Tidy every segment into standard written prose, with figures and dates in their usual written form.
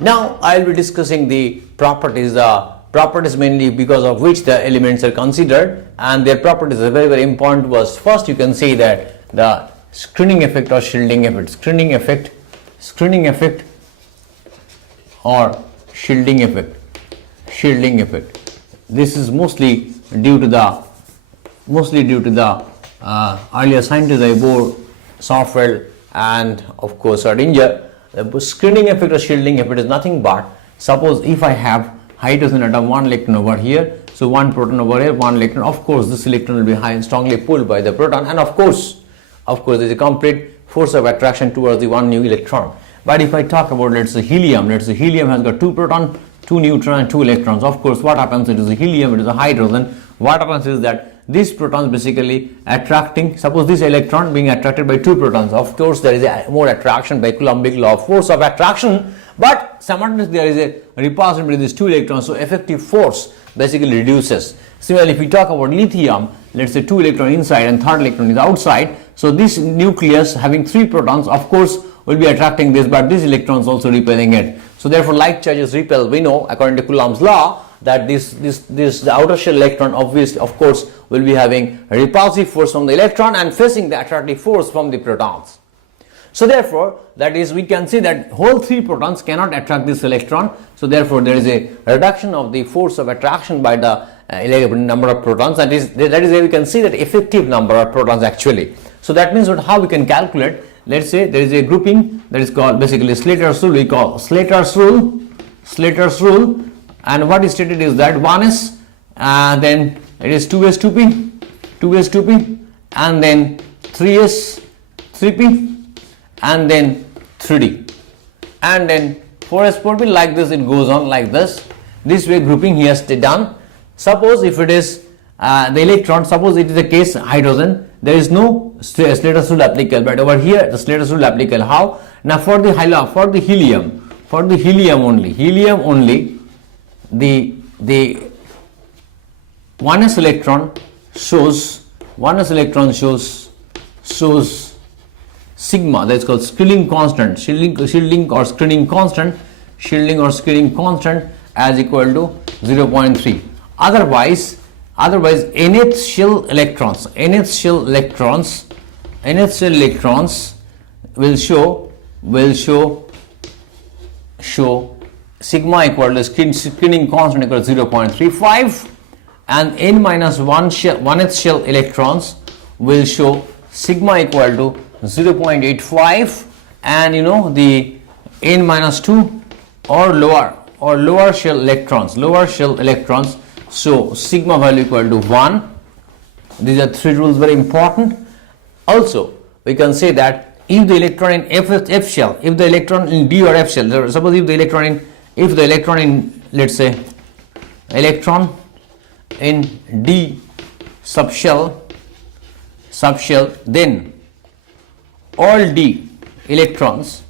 Now I will be discussing the properties mainly because of which the elements are considered, and their properties are very, very important to us. First, you can see that the screening effect or shielding effect, screening effect or shielding effect. This is mostly due to the earlier scientists like Bohr, Sorfeld, and of course Schrödinger. The screening effect or shielding effect is nothing but, suppose if I have hydrogen atom, one electron over here, so one proton over here, one electron, of course this electron will be strongly pulled by the proton, and of course there is a complete force of attraction towards the one new electron. But if I talk about, let's say helium has got two proton, two neutron and two electrons. Of course what happens, it is a helium, it is a hydrogen. What happens is that these protons basically attracting, suppose this electron being attracted by two protons, of course there is a more attraction by Coulombic law of force of attraction, but simultaneously there is a repulsion between these two electrons, so effective force basically reduces. Similarly, if we talk about lithium, let's say two electron inside and third electron is outside, so this nucleus having three protons, of course will be attracting this, but these electrons also repelling it. So therefore like charges repel, we know according to Coulomb's law that the outer shell electron obviously of course will be having a repulsive force from the electron and facing the attractive force from the protons. So therefore that is, we can see that whole three protons cannot attract this electron, so therefore there is a reduction of the force of attraction by the number of protons. That is where we can see that effective number of protons actually. So that means how we can calculate, let's say there is a grouping that is called basically Slater's rule, we call Slater's rule, and what is stated is that 1s, then it is 2s 2p, and then 3s 3p, and then 3d, and then 4s 4p, like this it goes on like this. This way grouping he has done. Suppose if it is the electron, suppose it is the case hydrogen, there is no Slater's rule applicable, but over here the Slater's rule applicable. How? Now for the helium only, the 1s electron shows sigma, that is called shielding or screening constant as equal to 0.3. Otherwise nth shell electrons will show sigma equal to screening constant equal to 0.35, and nth shell electrons will show sigma equal to 0.85, and the n-2 or lower shell electrons so sigma value equal to 1. These are three rules, very important. Also we can say that if the electron in F shell, if the electron in D or F shell, suppose if the electron in let's say electron in D subshell, then all D electrons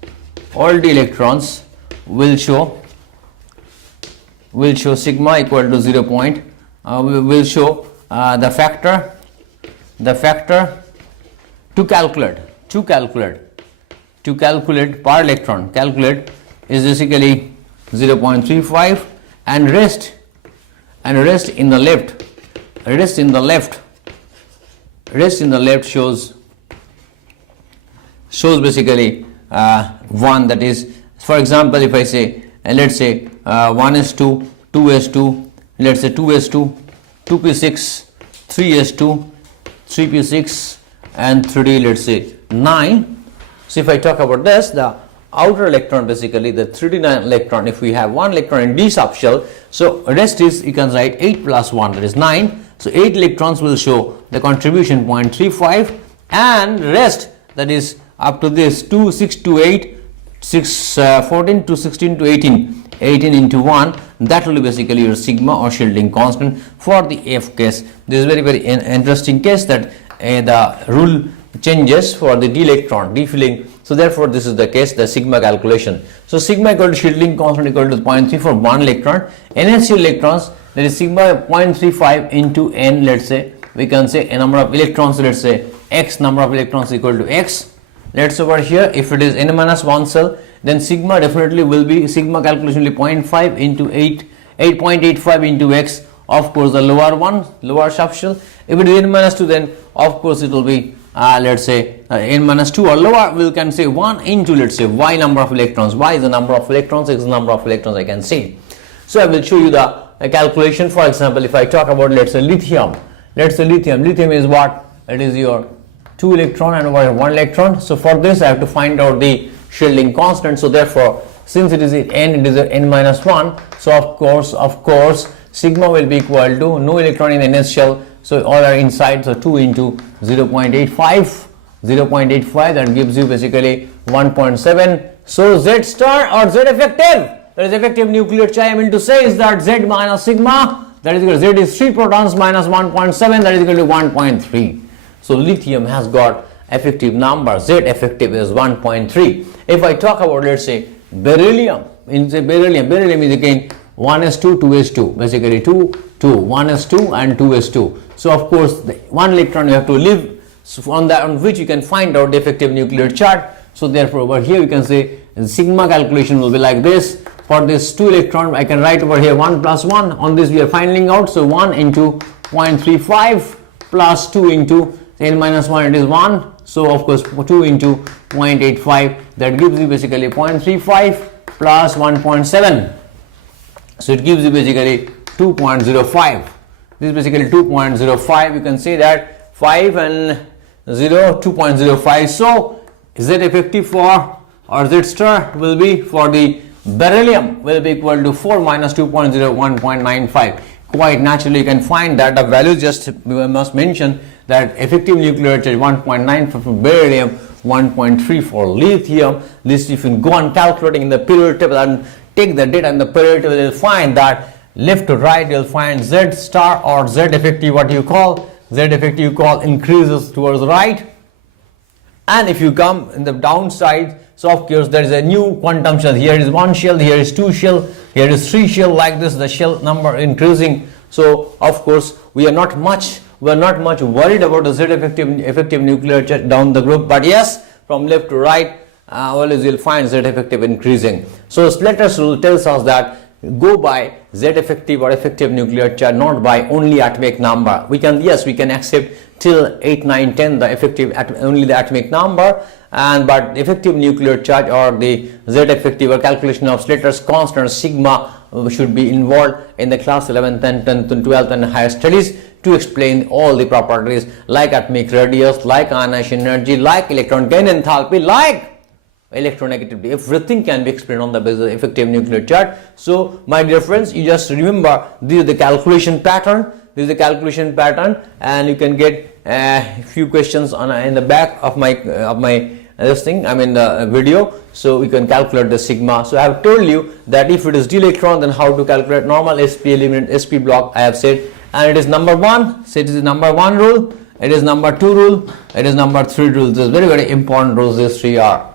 will show sigma equal to 0. Will show the factor to calculate per electron, calculate is basically 0.35, and rest in the left shows basically 1. That is, for example, if I say let's say 1s2, 2s2, let's say 2s2, 2p6, 3s2, 3p6, and 3d, let's say 9. So if I talk about this, the outer electron, basically the 3d9 electron, if we have one electron in D subshell, so rest is, you can write 8 plus 1, that is 9. So 8 electrons will show the contribution 0.35, and rest, that is up to this 2, 6 to 8, 6, 14 to 16 to 18 into 1, that will be basically your sigma or shielding constant for the F case. This is very, very interesting case that the rule changes for the D electron, D filling. So therefore this is the case, the sigma calculation. So sigma equal to shielding constant equal to 0.3 for one electron. NH electrons, that is sigma 0.35 into n, let's say we can say a number of electrons, let's say x number of electrons equal to x. Let's over here, if it is n minus 1 cell, then sigma definitely will be, sigma calculation will be 0.5 into 8.85 into x, of course the lower one, lower subshell. If it is n minus 2, then of course it will be let's say n minus 2 or lower, we can say 1 into, let's say, y number of electrons. Y is the number of electrons, x is the number of electrons I can see. So I will show you the calculation. For example, if I talk about, let's say, lithium. Let's say lithium is what? It is your 2 electron and over 1 electron. So for this I have to find out the shielding constant. So therefore, since it is n, it is n minus 1. So of course sigma will be equal to no electron in the nth shell, so all are inside, so 2 into 0.85, that gives you basically 1.7. So Z star or Z effective, that is effective nuclear charge, I mean to say is that Z minus sigma, that is equal to Z is 3 protons minus 1.7, that is equal to 1.3. So lithium has got effective number, Z effective is 1.3. If I talk about, let's say, beryllium, beryllium is again 1s2, 2s2, basically 2, 1s2 and 2s2. So of course the 1 electron you have to leave, so on which you can find out the effective nuclear charge. So therefore over here you can say sigma calculation will be like this. For this 2 electron I can write over here 1 plus 1, on this we are finding out, so 1 into 0.35 plus 2 into n minus 1, it is 1, so of course 2 into 0.85, that gives you basically 0.35 plus 1.7. So it gives you basically 2.05. This is basically 2.05. You can say that 5 and 0, 2.05. So Z effective for, or Z star will be for the beryllium will be equal to 4 minus 2.0, 1.95. Quite naturally you can find that the value, just we must mention that effective nuclear charge 1.9 for beryllium, 1.3 for lithium. This if you go on calculating in the periodic table and take the data in the periodic table, you will find that left to right you will find Z star or Z effective, what you call Z effective you call increases towards the right, and if you come in the downside, so of course there is a new quantum shell. Here is 1 shell, here is 2 shell, here is 3 shell, like this the shell number increasing. So of course we are not much worried about the Z effective nuclear charge down the group, but yes, from left to right always you will find Z effective increasing. So Slater's rule tells us that go by Z effective or effective nuclear charge, not by only atomic number. We can accept till 8, 9, 10 the effective only the atomic number, and but effective nuclear charge or the Z effective or calculation of Slater's constant sigma should be involved in the class 11th, 10th and 12th and higher studies to explain all the properties like atomic radius, like ionization energy, like electron gain enthalpy, like electronegativity. Everything can be explained on the basis of effective nuclear charge. So my dear friends, you just remember this is the calculation pattern. This is the calculation pattern, and you can get a few questions on in the back of my this thing, I mean the video. So we can calculate the sigma. So I have told you that if it is d electron, then how to calculate normal sp element, sp block I have said, and it is number 1. So it is number 1 rule, it is number 2 rule, it is number 3 rule. This is very important rules, these 3 are.